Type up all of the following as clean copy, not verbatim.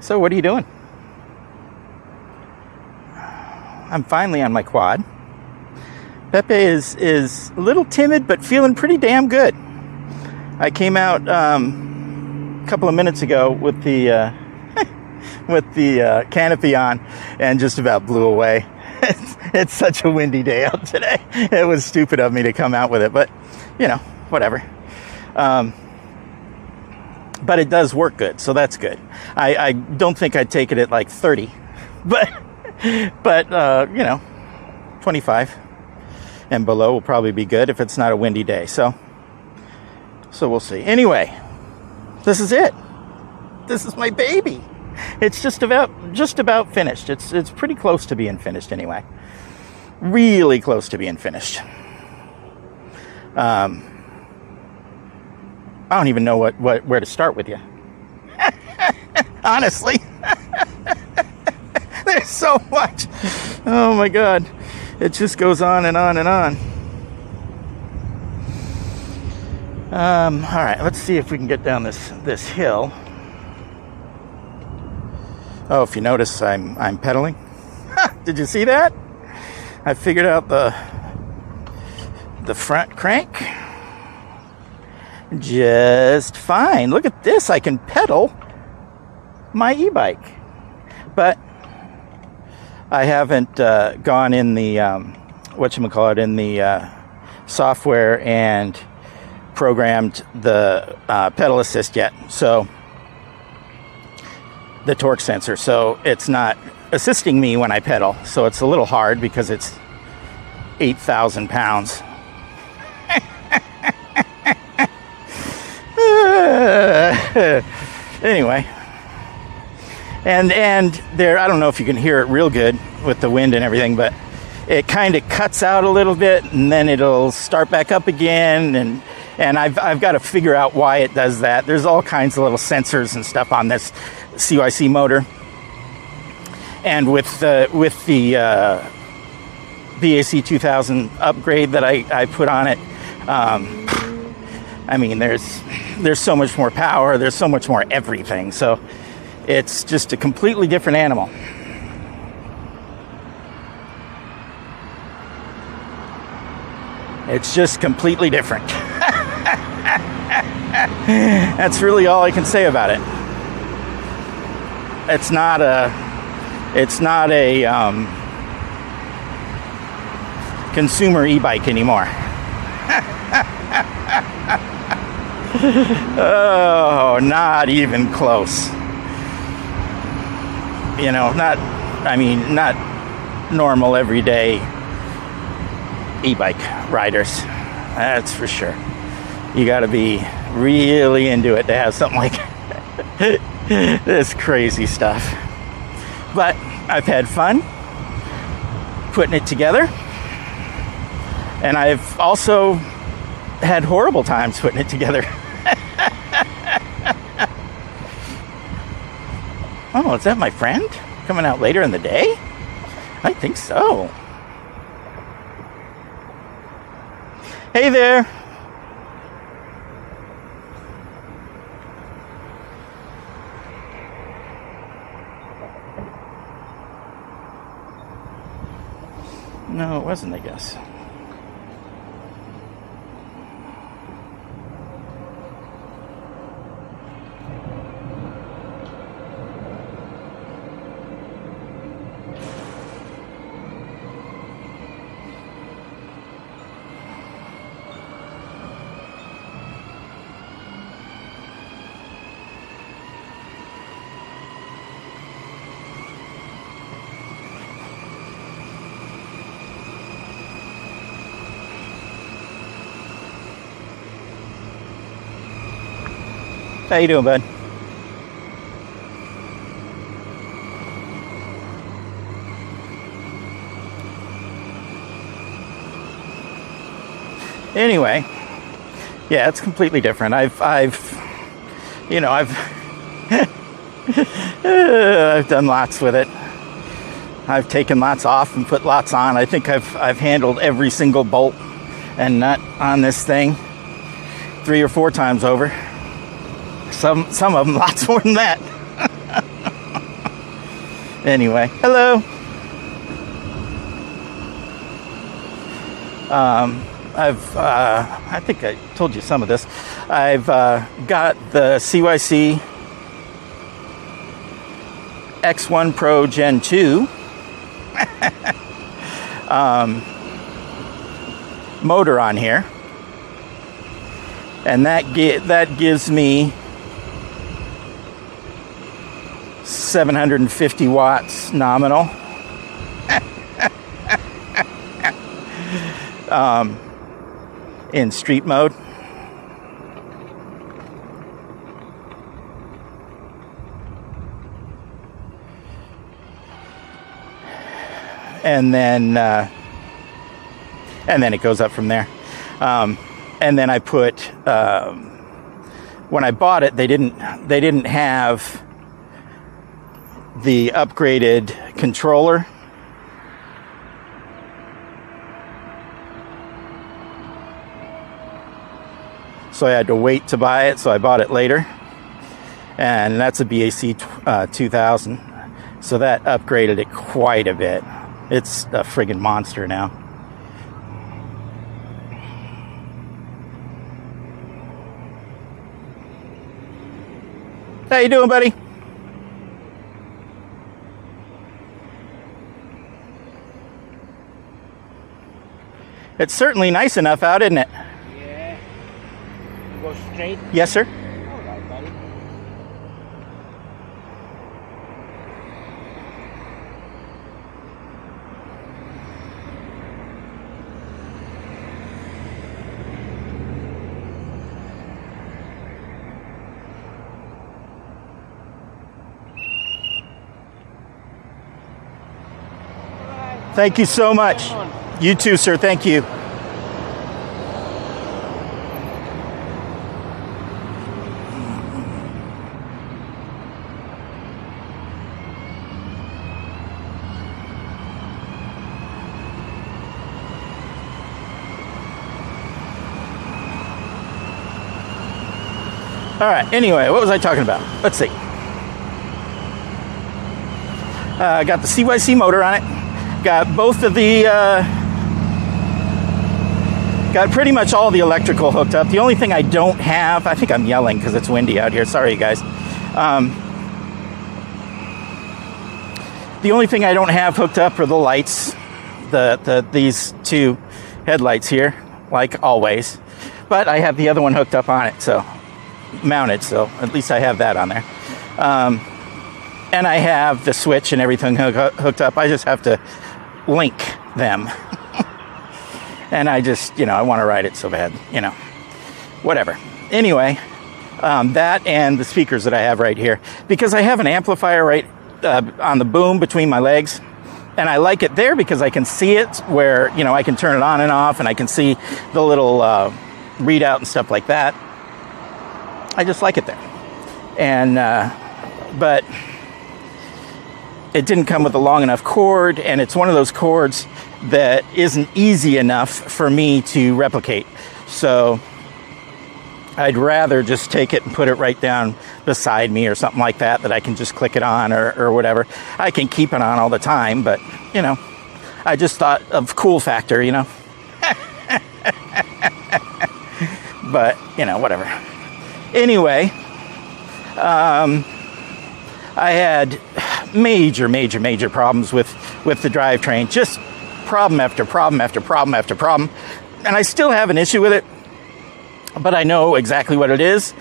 So what are you doing? I'm finally on my quad. Pepe is a little timid, but feeling pretty damn good. I came out a couple of minutes ago with the canopy on and just about blew away. It's such a windy day out today. It was stupid of me to come out with it, but you know, whatever. But it does work good, so that's good. I don't think I'd take it at like 30, but you know, 25 and below will probably be good if it's not a windy day. So we'll see. Anyway, this is it. This is my baby. It's just about finished. It's pretty close to being finished anyway. Really close to being finished. I don't even know where to start with you. Honestly. There's so much. Oh my God. It just goes on and on and on. All right, let's see if we can get down this hill. Oh, if you notice, I'm pedaling. Did you see that? I figured out the front crank just fine. Look at this. I can pedal my e-bike, but I haven't gone in the whatchamacallit, in the software and programmed the pedal assist yet. So the torque sensor, so it's not assisting me when I pedal. So it's a little hard because it's 8,000 pounds. Anyway, and there, I don't know if you can hear it real good with the wind and everything, but it kind of cuts out a little bit and then it'll start back up again, and I've got to figure out why it does that. There's all kinds of little sensors and stuff on this CYC motor, and with the BAC 2000 upgrade that I put on it, I mean, there's so much more power, there's so much more everything, so it's just a completely different animal. It's just completely different. That's really all I can say about it. It's not a consumer e-bike anymore. Oh, not even close. You know, not normal everyday e-bike riders. That's for sure. You got to be really into it to have something like this crazy stuff. But I've had fun putting it together, and I've also had horrible times putting it together. Oh, is that my friend coming out later in the day? I think so. Hey there. No, it wasn't, I guess. How you doing, bud? Anyway, yeah, it's completely different. I've I've done lots with it. I've taken lots off and put lots on. I think I've handled every single bolt and nut on this thing 3 or 4 times over. Some of them lots more than that. Anyway, hello. I think I told you some of this. I've got the CYC X1 Pro Gen 2 motor on here, and that gives me 750 watts nominal. In street mode. And then it goes up from there. And then I put, when I bought it, they didn't have the upgraded controller. So I had to wait to buy it, so I bought it later. And that's a BAC 2000. So that upgraded it quite a bit. It's a friggin' monster now. How you doing, buddy? It's certainly nice enough out, isn't it? Yeah. You go straight? Yes, sir. All right, buddy. Thank you so much. You too, sir. Thank you. All right, anyway, what was I talking about? Let's see. I got the CYC motor on it. Got both of the, got pretty much all the electrical hooked up. The only thing I don't have, I think I'm yelling because it's windy out here. Sorry, you guys. The only thing I don't have hooked up are the lights, these two headlights here, like always. But I have the other one hooked up on it, so mounted, so at least I have that on there. And I have the switch and everything hooked up. I just have to link them. And I just, I want to ride it so bad, whatever. Anyway, that and the speakers that I have right here, because I have an amplifier right on the boom between my legs. And I like it there because I can see it where, I can turn it on and off, and I can see the little readout and stuff like that. I just like it there. And, but it didn't come with a long enough cord, and it's one of those cords that isn't easy enough for me to replicate. So I'd rather just take it and put it right down beside me or something like that, that I can just click it on or whatever. I can keep it on all the time, but, I just thought of cool factor, But, whatever. Anyway, I had major problems with the drivetrain. Just problem after problem after problem after problem. And I still have an issue with it, but I know exactly what it is,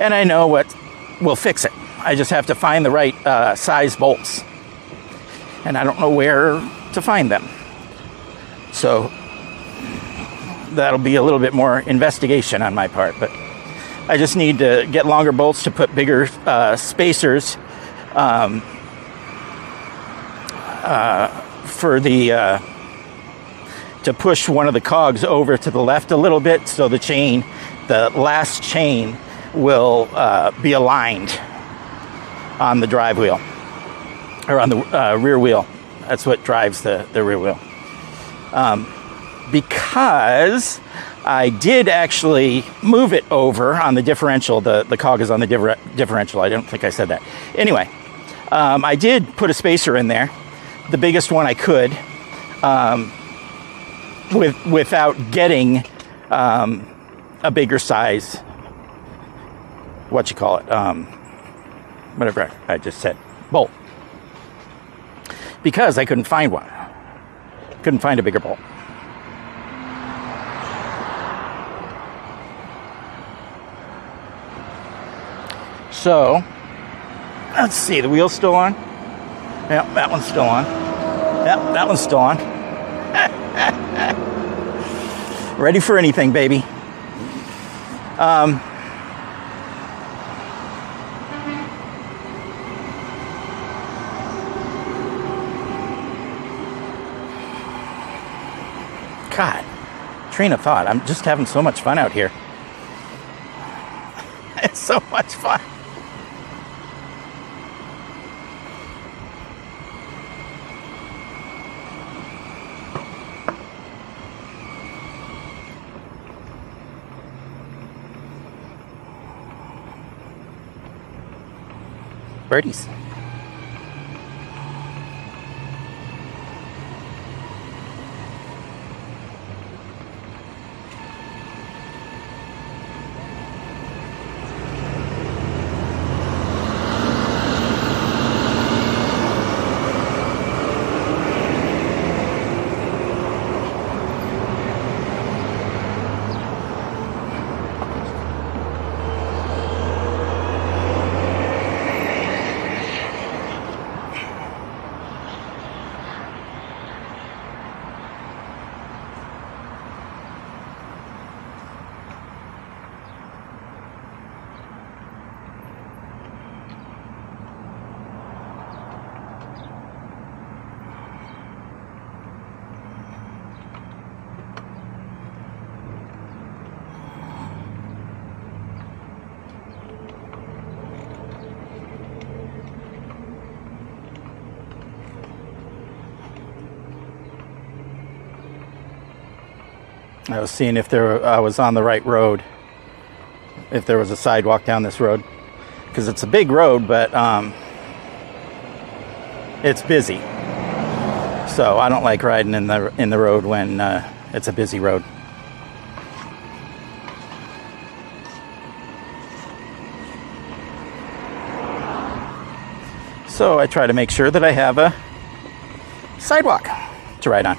and I know what will fix it. I just have to find the right size bolts, and I don't know where to find them. So that'll be a little bit more investigation on my part, but I just need to get longer bolts to put bigger spacers for the to push one of the cogs over to the left a little bit, so the last chain will be aligned on the drive wheel, or on the rear wheel. That's what drives the rear wheel. Because I did actually move it over on the differential. The cog is on the differential. I don't think I said that. Anyway, I did put a spacer in there, the biggest one I could, without getting a bigger size. What you call it? Whatever I just said, bolt, because I couldn't find one. Couldn't find a bigger bolt. So, let's see, the wheel's still on. Yeah, that one's still on. Yeah, that one's still on. Ready for anything, baby. God, train of thought. I'm just having so much fun out here. It's so much fun. Birdies. I was seeing if I was on the right road, if there was a sidewalk down this road, because it's a big road, but it's busy. So I don't like riding in the road when it's a busy road. So I try to make sure that I have a sidewalk to ride on.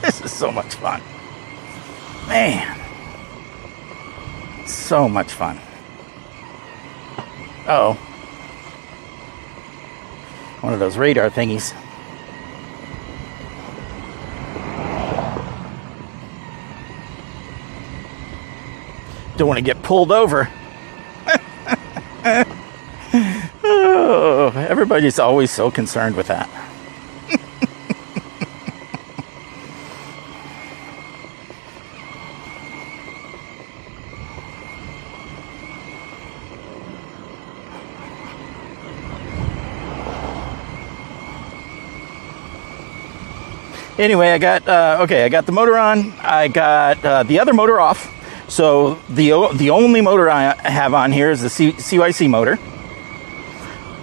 This is so much fun. Man. So much fun. Uh-oh. One of those radar thingies. Don't want to get pulled over. Oh, everybody's always so concerned with that. Anyway, I got the motor on. I got the other motor off. So the only motor I have on here is the CYC motor.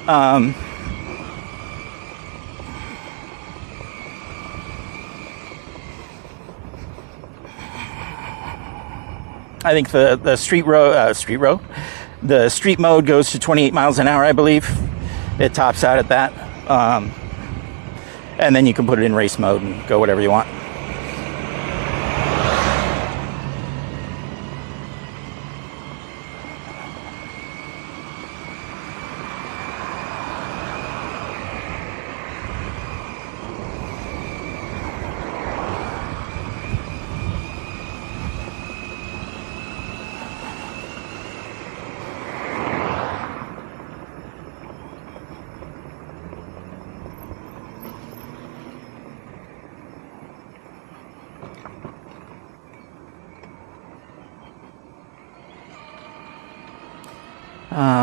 I think the street mode goes to 28 miles an hour, I believe. It tops out at that. And then you can put it in race mode and go whatever you want.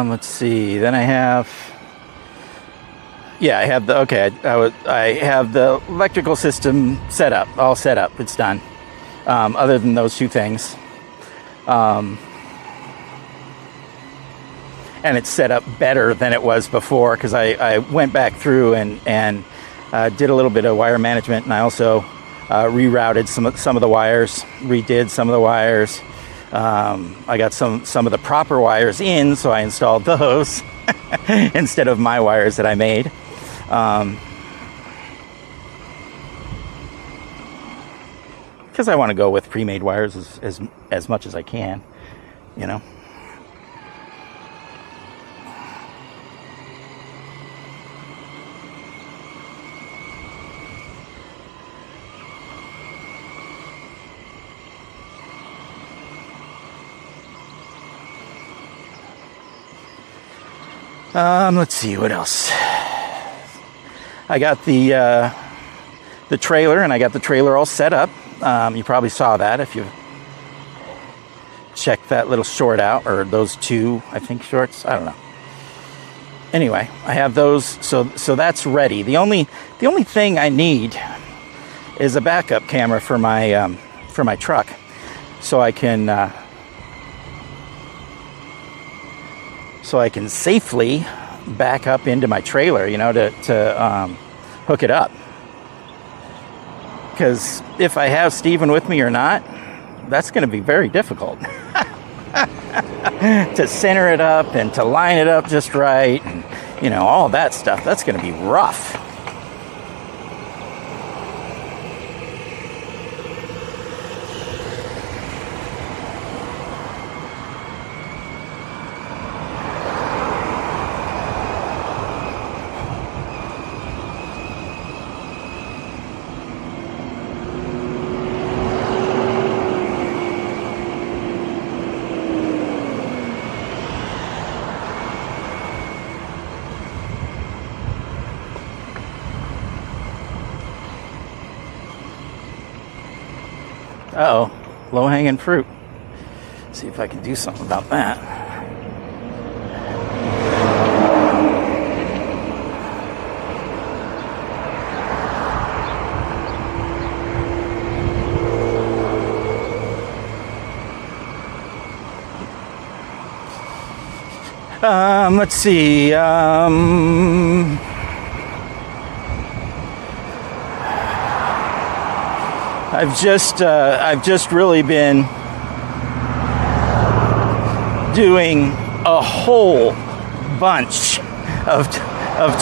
Let's see, then I have Yeah, I have the, okay, I have the electrical system all set up. It's done. Other than those two things. And it's set up better than it was before, because I went back through and did a little bit of wire management, and I also rerouted some of the wires, redid some of the wires. I got some of the proper wires in, so I installed those instead of my wires that I made. Because I want to go with pre-made wires as much as I can, you know. Let's see what else. I got the trailer, and I got the trailer all set up. You probably saw that if you checked that little short out, or those two, I think, shorts. I don't know. Anyway, I have those, so that's ready. The only thing I need is a backup camera for my truck, so I can safely back up into my trailer, you know, to hook it up. Because if I have Steven with me or not, that's going to be very difficult to center it up and to line it up just right, and, you know, all that stuff. That's going to be rough. Uh-oh, low-hanging fruit. See if I can do something about that. Let's see. I've just really been doing a whole bunch of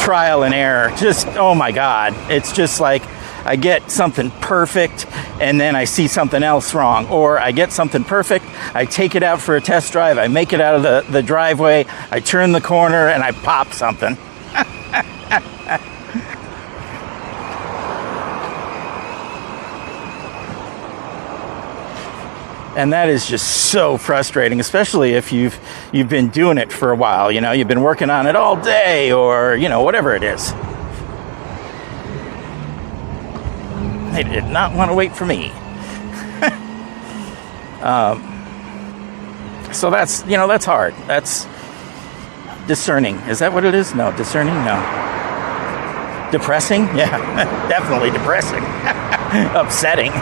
trial and error. Just, oh my God, it's just like I get something perfect and then I see something else wrong, or I get something perfect, I take it out for a test drive, I make it out of the driveway, I turn the corner and I pop something. And that is just so frustrating, especially if you've been doing it for a while, you know, you've been working on it all day, or, you know, whatever it is. They did not want to wait for me. So that's, you know, that's hard. That's discerning. Is that what it is? No, discerning? No. Depressing? Yeah, definitely depressing. Upsetting.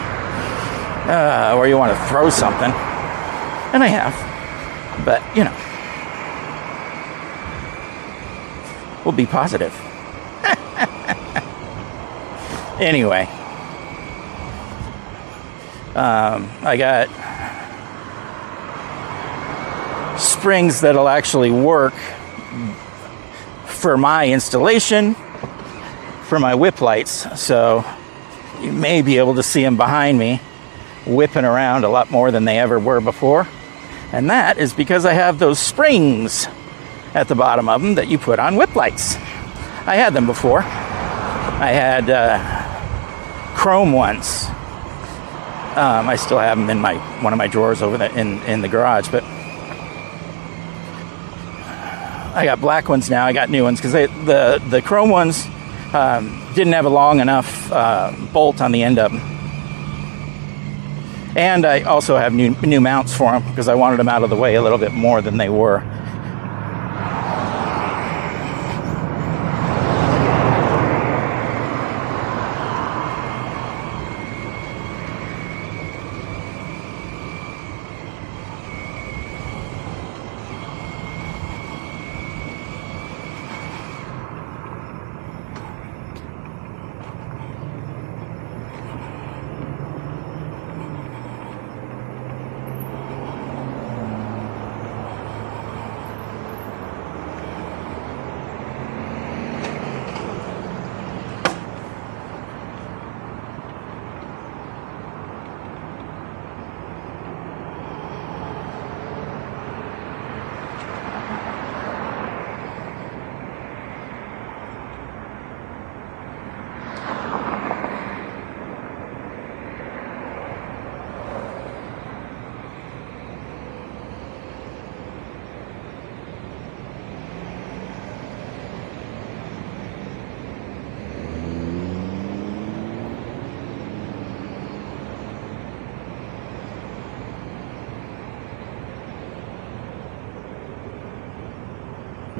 Or you want to throw something. And I have. But, you know. We'll be positive. Anyway. I got springs that'll actually work for my installation, for my whip lights. So you may be able to see them behind me, whipping around a lot more than they ever were before. And that is because I have those springs at the bottom of them that you put on whip lights. I had them before. I had chrome ones. I still have them in one of my drawers over in the garage, but I got black ones now. I got new ones because the chrome ones didn't have a long enough bolt on the end of them. And I also have new mounts for them because I wanted them out of the way a little bit more than they were.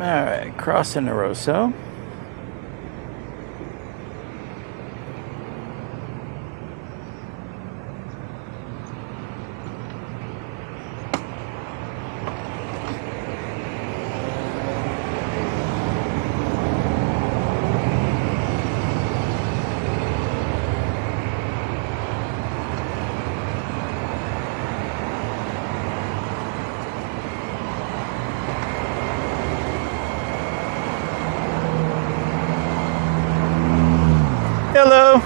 Alright, crossing the Rosso. Hello.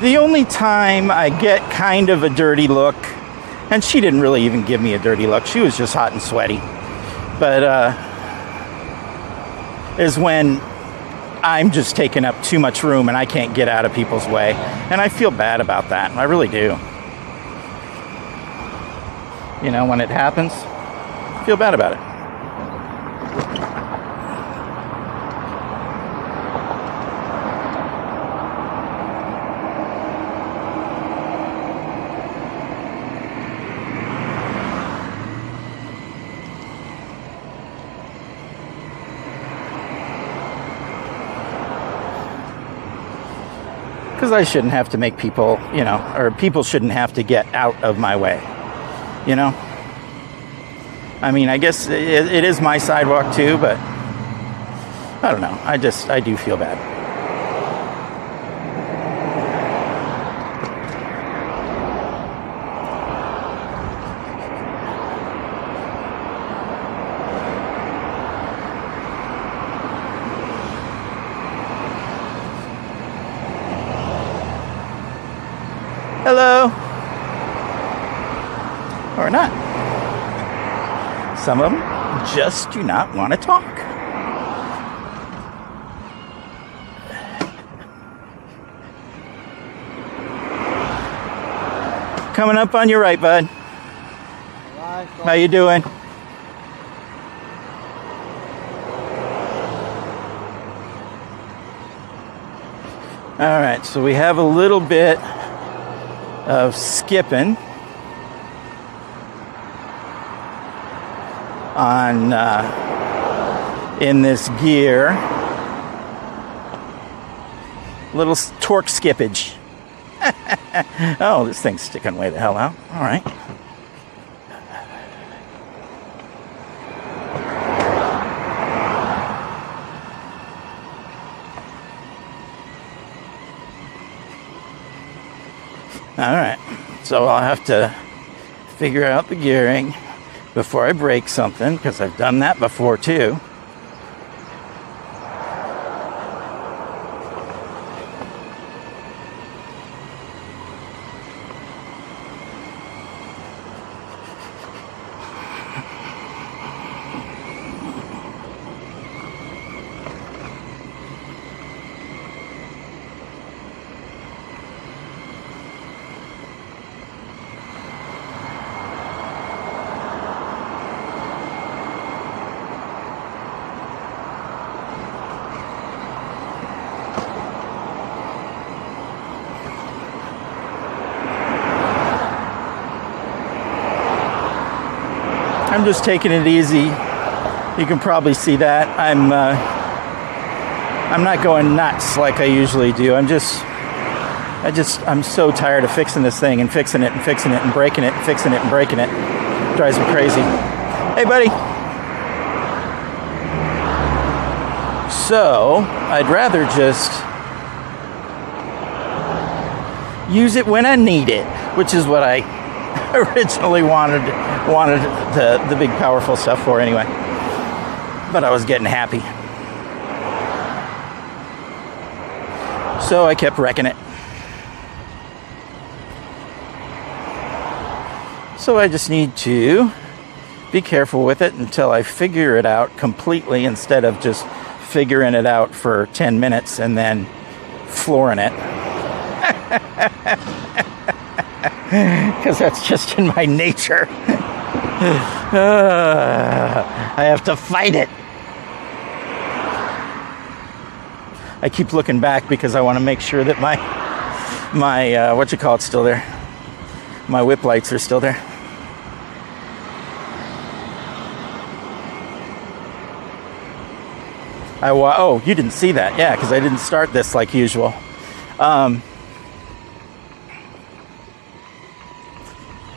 The only time I get kind of a dirty look, and she didn't really even give me a dirty look, she was just hot and sweaty, but is when I'm just taking up too much room and I can't get out of people's way. And I feel bad about that. I really do. You know, when it happens, I feel bad about it. Because I shouldn't have to make people, you know, or people shouldn't have to get out of my way, you know? I mean, I guess it is my sidewalk too, but I don't know. I do feel bad. Hello. Or not. Some of them just do not want to talk. Coming up on your right, bud. How you doing? All right, so we have a little bit of skipping on in this gear. Little torque skippage. Oh, this thing's sticking way the hell out. All right. All right, so I'll have to figure out the gearing before I break something, because I've done that before too. I'm just taking it easy. You can probably see that. I'm not going nuts like I usually do. I'm so tired of fixing this thing and fixing it and fixing it and breaking it and fixing it and breaking it. It drives me crazy. Hey, buddy. So, I'd rather just use it when I need it, which is what I originally wanted the big powerful stuff for anyway. But I was getting happy. So I kept wrecking it. So I just need to be careful with it until I figure it out completely, instead of just figuring it out for 10 minutes and then flooring it. because that's just in my nature. I have to fight it. I keep looking back because I want to make sure that my still there. My whip lights are still there. Oh, you didn't see that. Yeah, because I didn't start this like usual.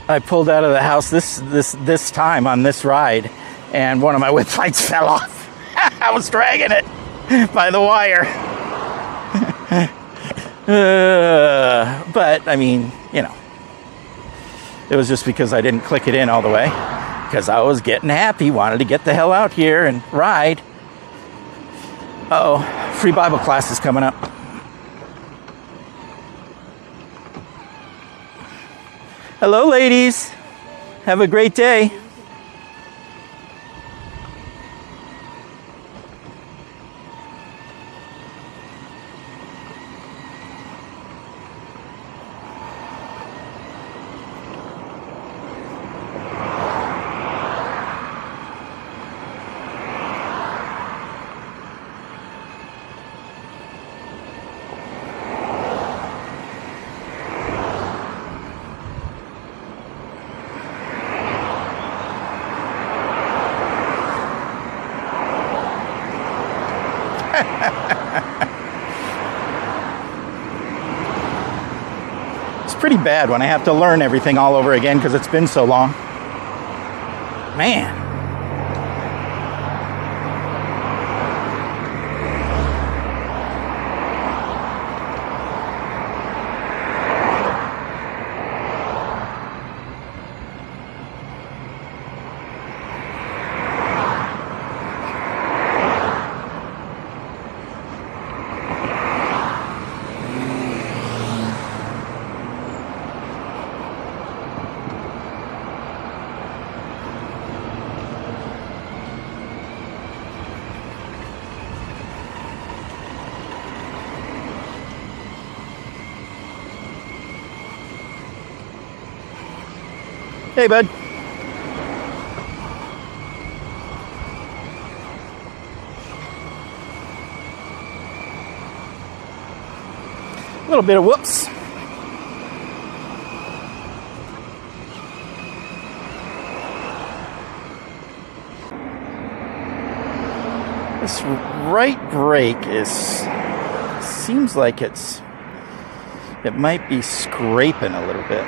I pulled out of the house this time on this ride, and one of my whip lights fell off. I was dragging it by the wire. But, I mean, you know, it was just because I didn't click it in all the way, because I was getting happy, wanted to get the hell out here and ride. Uh-oh, free Bible class is coming up. Hello, ladies. Have a great day. It's pretty bad when I have to learn everything all over again because it's been so long. Man. Hey, bud. A little bit of whoops. This right brake seems like it might be scraping a little bit.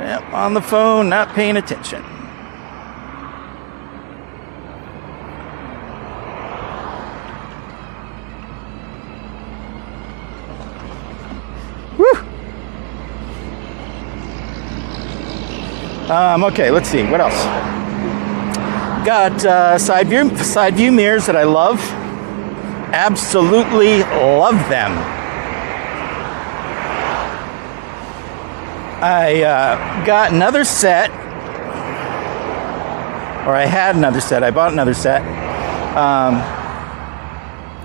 Yep, on the phone, not paying attention. Woo! Okay, let's see, what else? Got side view mirrors that I love. Absolutely love them. I got another set, or I had another set. I bought another set,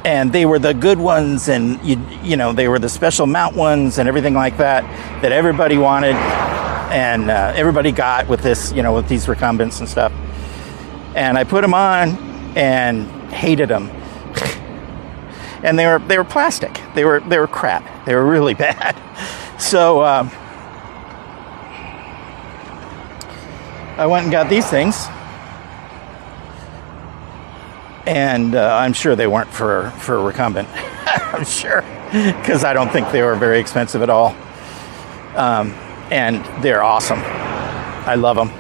and they were the good ones, and you know they were the special mount ones and everything like that everybody wanted, and everybody got with this, you know, with these recumbents and stuff. And I put them on and hated them, and they were plastic. They were crap. They were really bad. So. I went and got these things, and I'm sure they weren't for a recumbent. I'm sure, because I don't think they were very expensive at all, and they're awesome. I love them.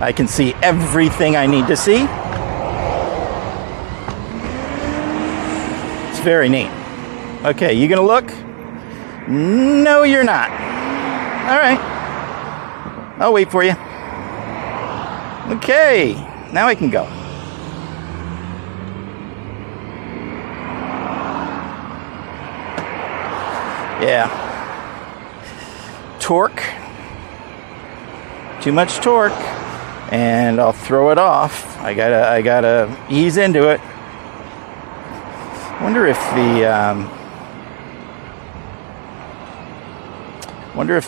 I can see everything I need to see. It's very neat. Okay, you gonna look? No, you're not. All right, I'll wait for you. Okay, now I can go. Yeah. Torque. too much torque, and I'll throw it off. I gotta ease into it. Wonder if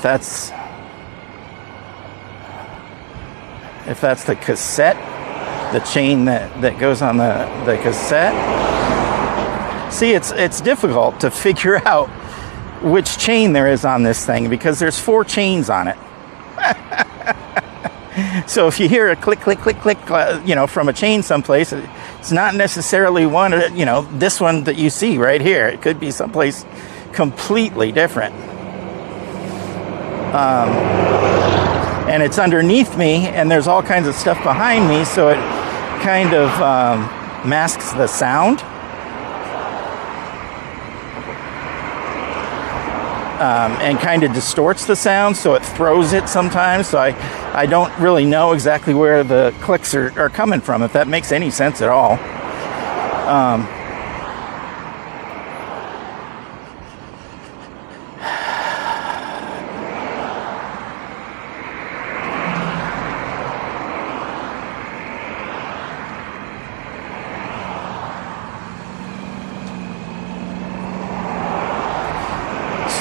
that's the cassette, the chain that goes on the cassette. See, it's difficult to figure out which chain there is on this thing because there's 4 chains on it. So if you hear a click, click, click, click, from a chain someplace, it's not necessarily one, this one that you see right here. It could be someplace completely different. And it's underneath me, and there's all kinds of stuff behind me, so it kind of masks the sound. And kind of distorts the sound, so it throws it sometimes. So I don't really know exactly where the clicks are coming from, if that makes any sense at all.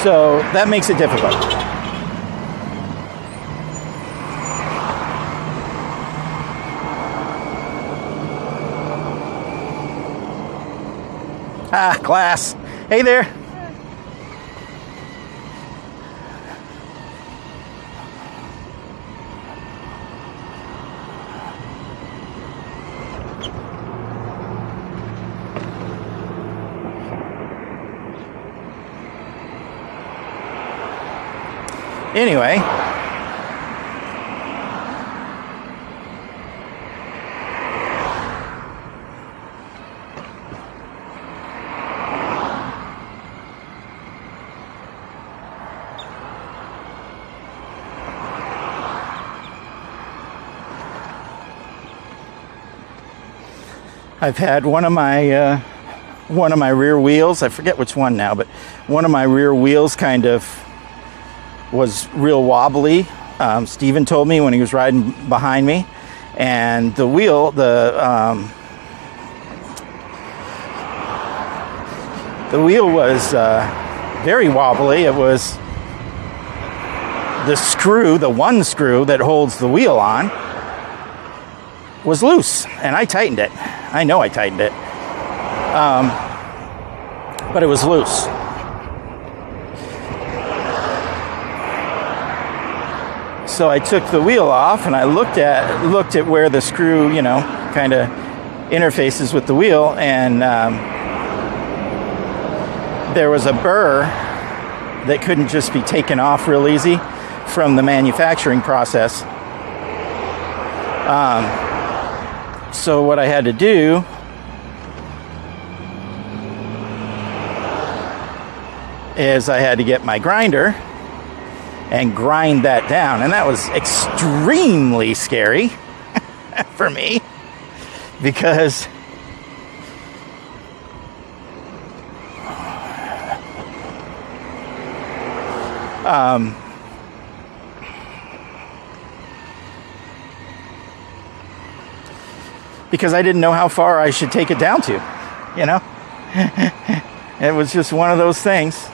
So that makes it difficult. Ah, class. Hey there. Anyway, I've had one of my rear wheels, I forget which one now, but one of my rear wheels kind of was real wobbly. Steven told me when he was riding behind me, and the wheel, the wheel was very wobbly. It was the screw, the one screw that holds the wheel on, was loose, and I tightened it. I know I tightened it, but it was loose. So I took the wheel off and I looked at where the screw, kind of interfaces with the wheel, and there was a burr that couldn't just be taken off real easy from the manufacturing process. So what I had to do is I had to get my grinder and grind that down, and that was extremely scary for me because I didn't know how far I should take it down to, It was just one of those things.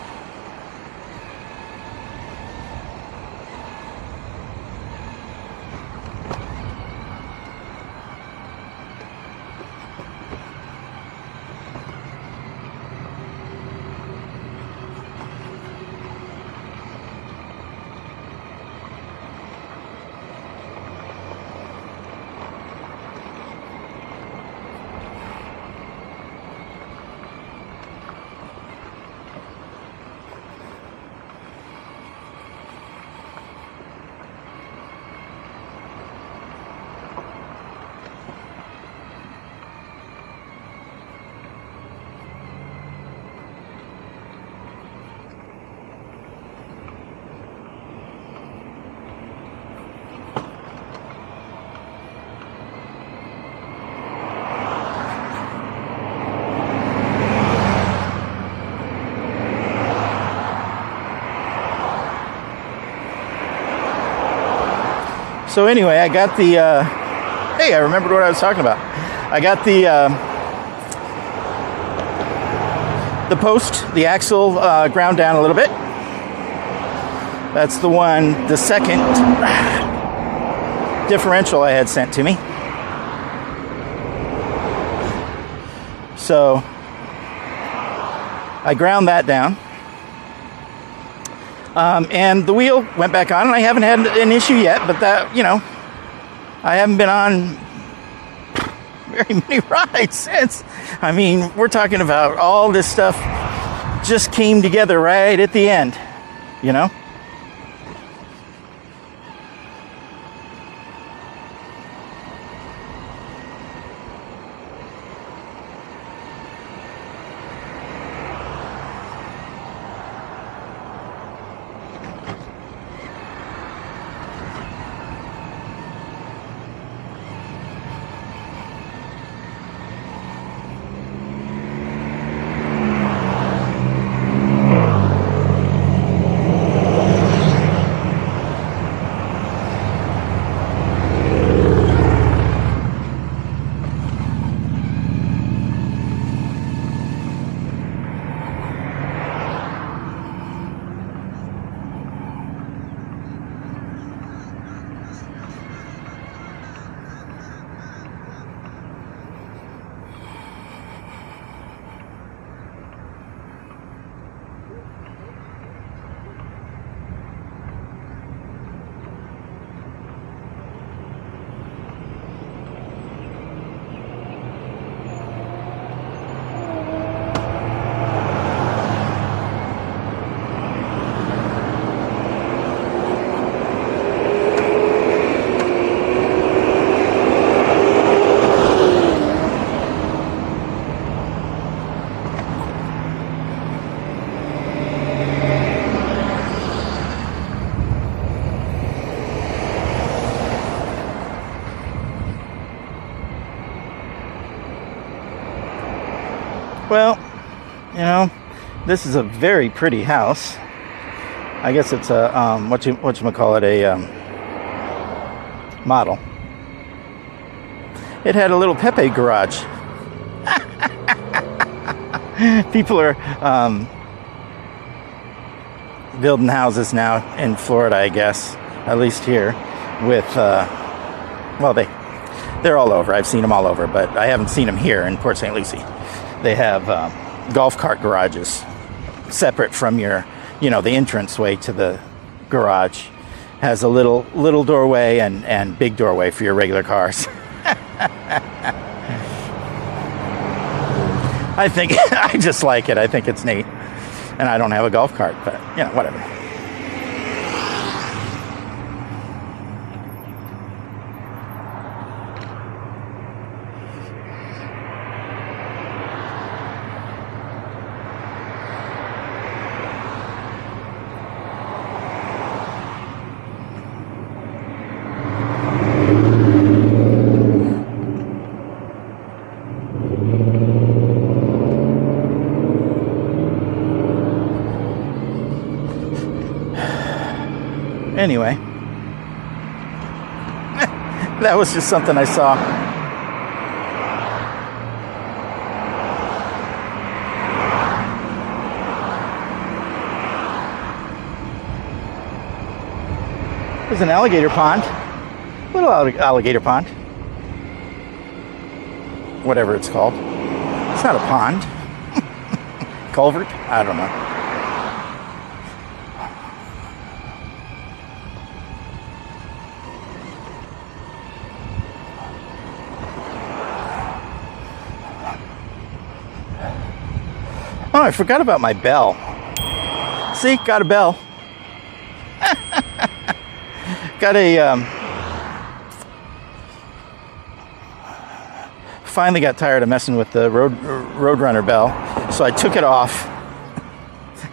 So anyway, I got the, hey, I remembered what I was talking about. I got the post, the axle ground down a little bit. That's the one, the second differential I had sent to me. So I ground that down. And the wheel went back on, and I haven't had an issue yet, but that, you know, I haven't been on very many rides since. I mean, we're talking about all this stuff just came together right at the end, you know? Well, you know, this is a very pretty house. I guess it's a whatchamacallit, a model. It had a little Pepe garage. People are building houses now in Florida, I guess, at least here, with well, they're all over. I've seen them all over, but I haven't seen them here in Port St. Lucie. They have golf cart garages separate from your, you know, the entranceway to the garage has a little doorway and big doorway for your regular cars. I think I just like it. I think it's neat. And I don't have a golf cart, but you know, whatever. Anyway, that was just something I saw. There's an alligator pond, little alligator pond, whatever it's called. It's not a pond. Culvert? I don't know. Oh, I forgot about my bell. See, got a bell. Got a, finally got tired of messing with the Roadrunner bell, so I took it off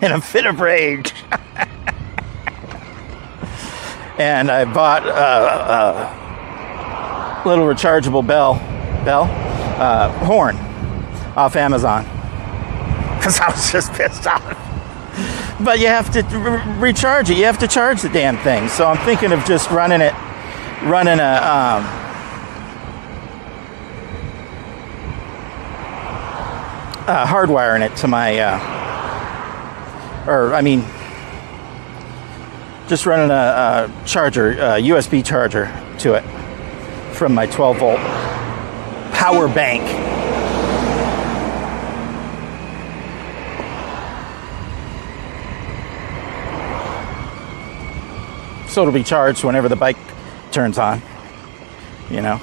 in a fit of rage. And I bought a little rechargeable horn off Amazon. Because I was just pissed off. But you have to recharge it. You have to charge the damn thing. So I'm thinking of just running it, running hardwiring it to my, just running a charger, USB charger to it from my 12 volt power bank. So it'll be charged whenever the bike turns on, you know.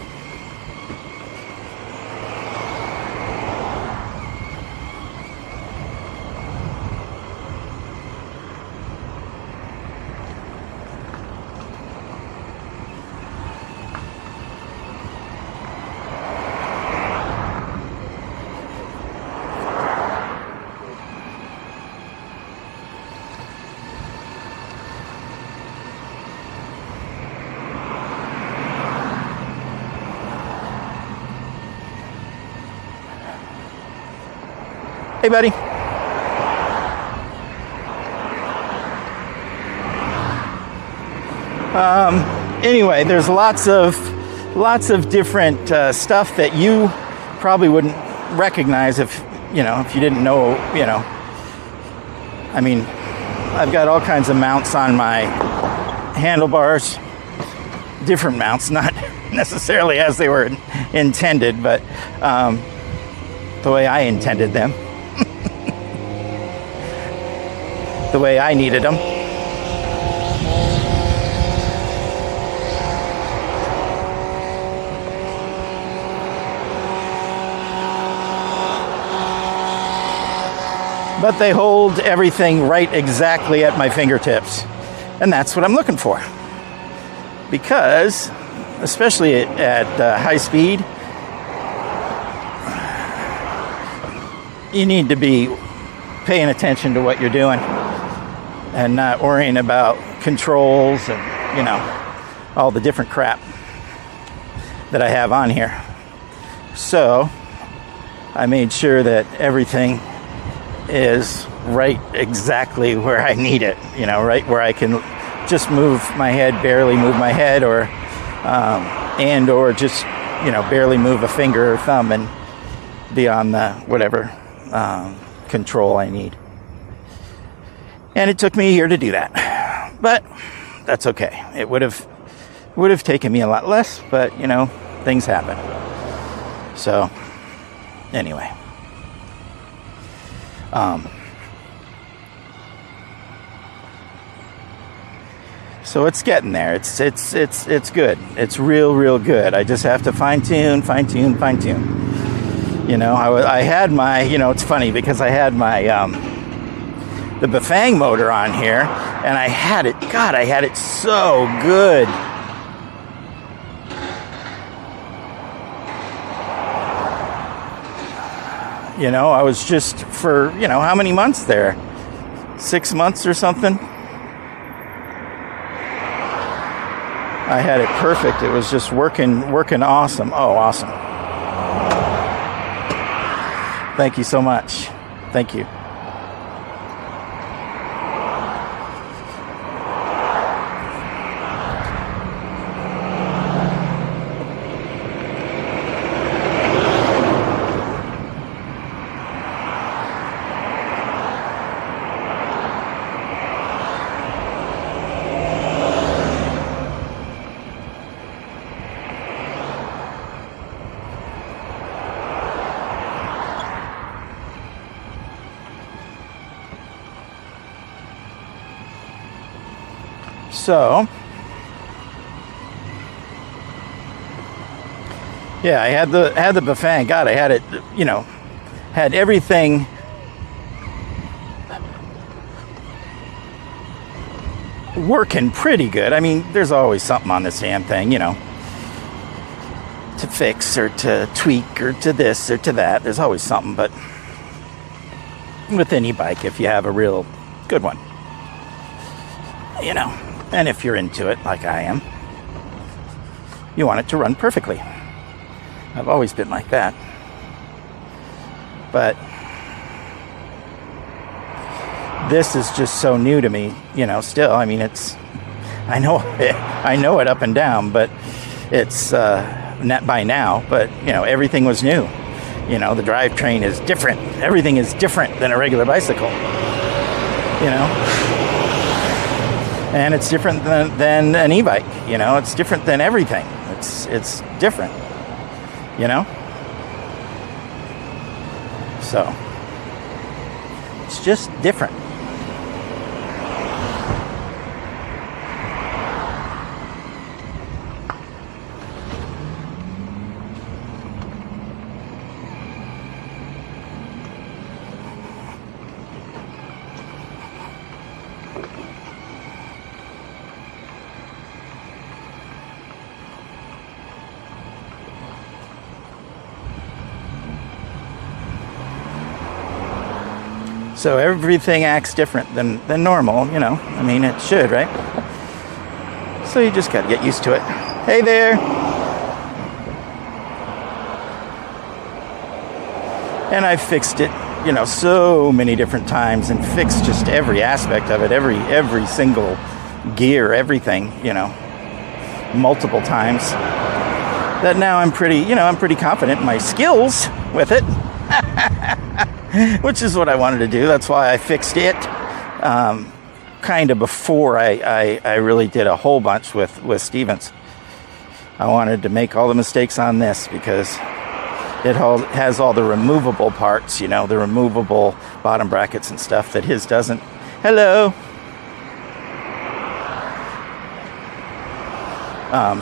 Hey, buddy. Anyway, there's lots of different stuff that you probably wouldn't recognize if you didn't know. I mean, I've got all kinds of mounts on my handlebars, different mounts, not necessarily as they were intended, but the way I intended them. The way I needed them. But they hold everything right exactly at my fingertips. And that's what I'm looking for. Because, especially at high speed, you need to be paying attention to what you're doing and not worrying about controls and, all the different crap that I have on here. So I made sure that everything is right exactly where I need it, right where I can just move my head, barely move my head, or just, barely move a finger or thumb and be on the whatever control I need. And it took me a year to do that, but that's okay. It would have taken me a lot less, but things happen. So anyway, so it's getting there. It's good. It's real good. I just have to fine tune. I had my, it's funny because I had my the Bafang motor on here, and I had it so good. I was just for, how many months there? 6 months or something? I had it perfect. It was just working awesome. Oh, awesome. Thank you so much. Thank you. So, yeah, I had the Bafang. God, I had it, had everything working pretty good. I mean, there's always something on this damn thing, to fix or to tweak or to this or to that. There's always something, but with any bike, if you have a real good one, and if you're into it like I am, you want it to run perfectly. I've always been like that. But this is just so new to me, still. I mean, I know it, I know it up and down, but it's not by now. But you know, everything was new. You know, the drivetrain is different. Everything is different than a regular bicycle. You know, and it's different than an e-bike. You know, it's different than everything. It's different. You know, so it's just different. So everything acts different than normal, you know. I mean, it should, right? So you just got to get used to it. Hey there. And I've fixed it, you know, so many different times and fixed just every aspect of it, every single gear, everything, you know, multiple times. That now I'm pretty confident in my skills with it. Which is what I wanted to do. That's why I fixed it kind of before I really did a whole bunch with Stevens. I wanted to make all the mistakes on this because it has all the removable parts, you know, the removable bottom brackets and stuff that his doesn't. Hello.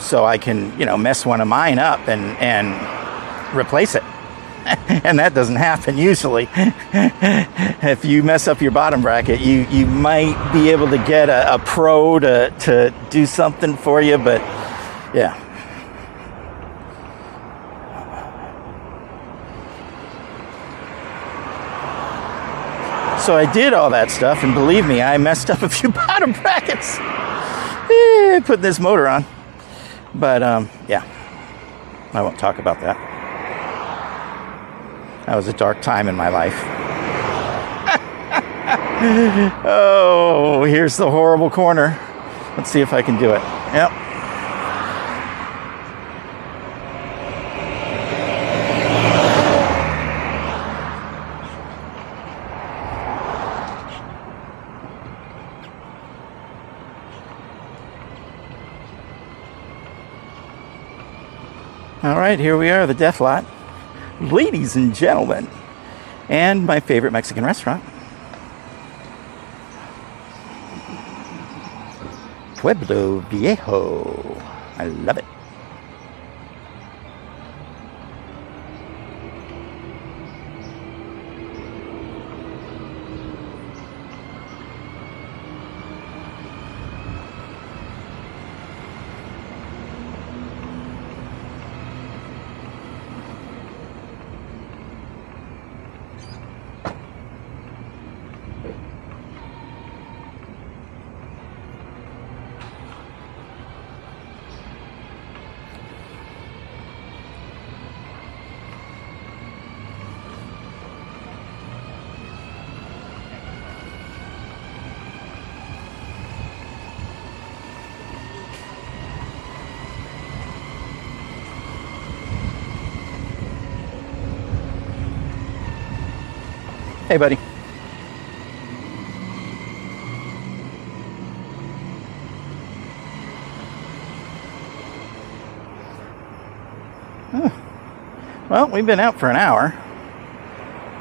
So I can, you know, mess one of mine up and replace it. And that doesn't happen usually. If you mess up your bottom bracket, you might be able to get a pro to do something for you, but yeah. So I did all that stuff, and believe me, I messed up a few bottom brackets putting this motor on. But yeah, I won't talk about that. That was a dark time in my life. Oh, here's the horrible corner. Let's see if I can do it. Yep. All right, here we are, the death lot. Ladies and gentlemen, and my favorite Mexican restaurant, Pueblo Viejo. I love it. Hey, buddy. Well, we've been out for an hour.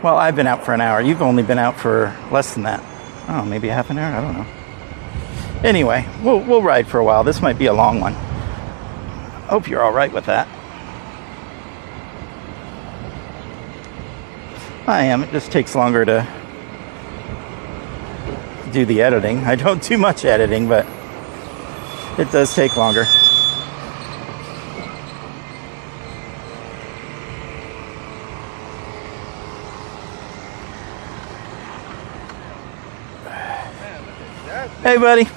Well, I've been out for an hour. You've only been out for less than that. Oh, maybe a half an hour? I don't know. Anyway, we'll ride for a while. This might be a long one. Hope you're all right with that. I am. It just takes longer to do the editing. I don't do much editing, but it does take longer. Hey, buddy.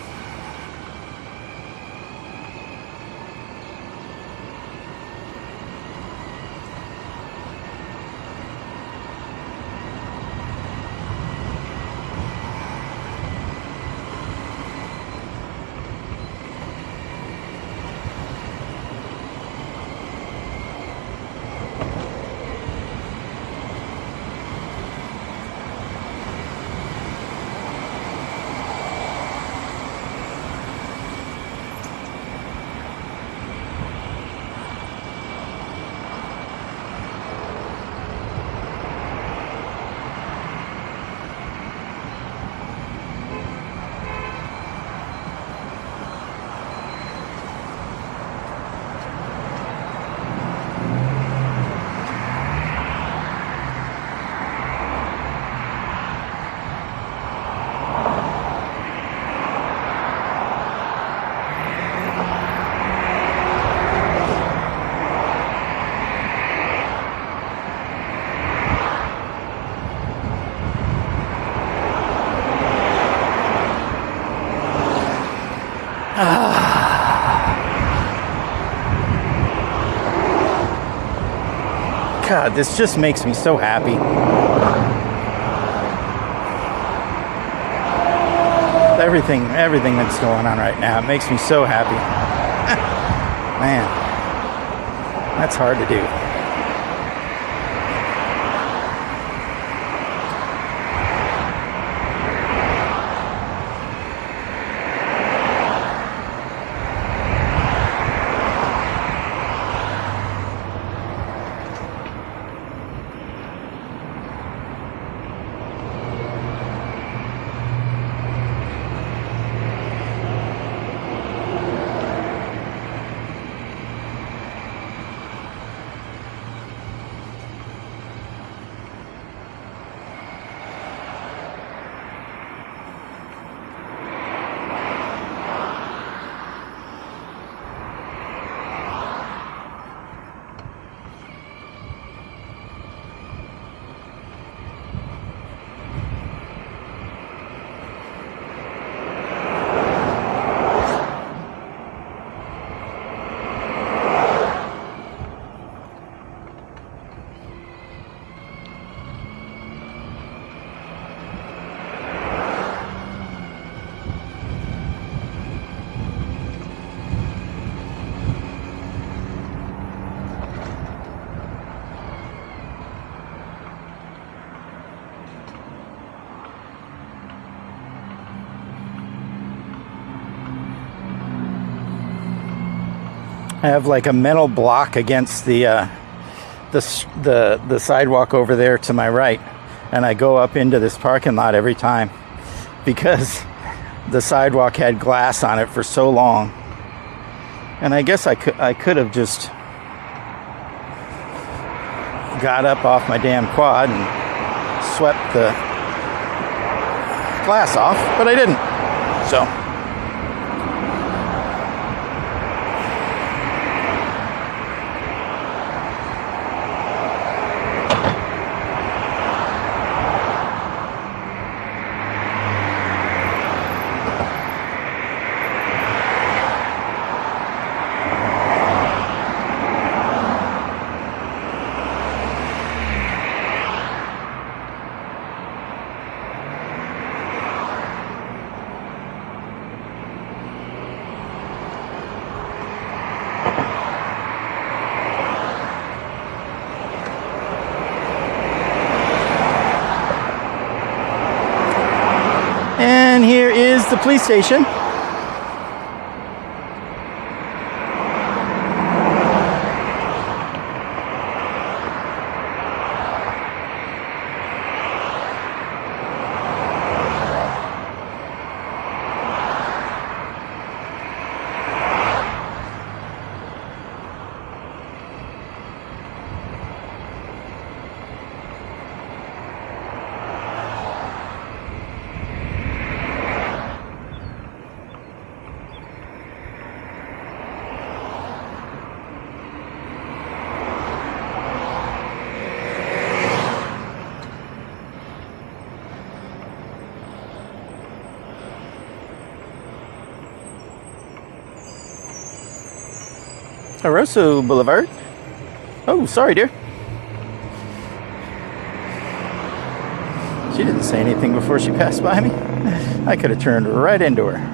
God, this just makes me so happy. Everything that's going on right now, it makes me so happy. Man, that's hard to do. I have like a mental block against the sidewalk over there to my right, and I go up into this parking lot every time because the sidewalk had glass on it for so long. And I guess I could have just got up off my damn quad and swept the glass off, but I didn't. So and here is the police station. Aroso Boulevard. Oh, sorry, dear. She didn't say anything before she passed by me. I could have turned right into her.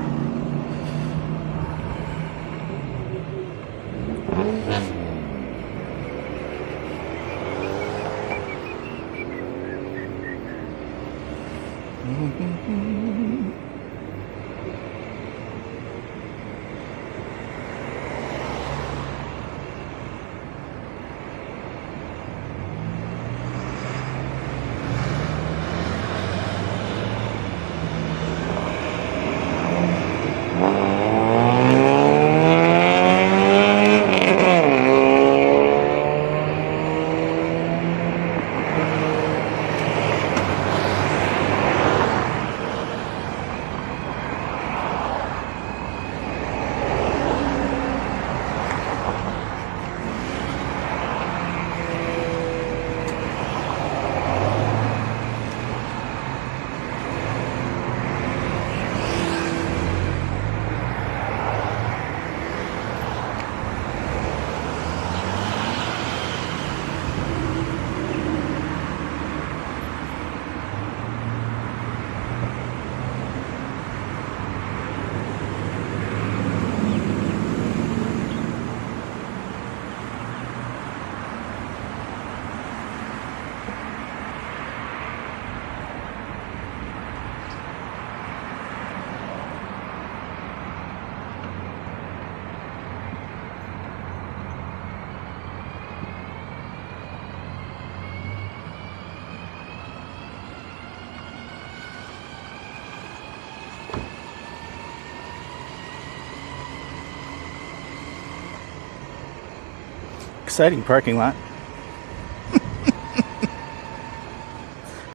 exciting parking lot.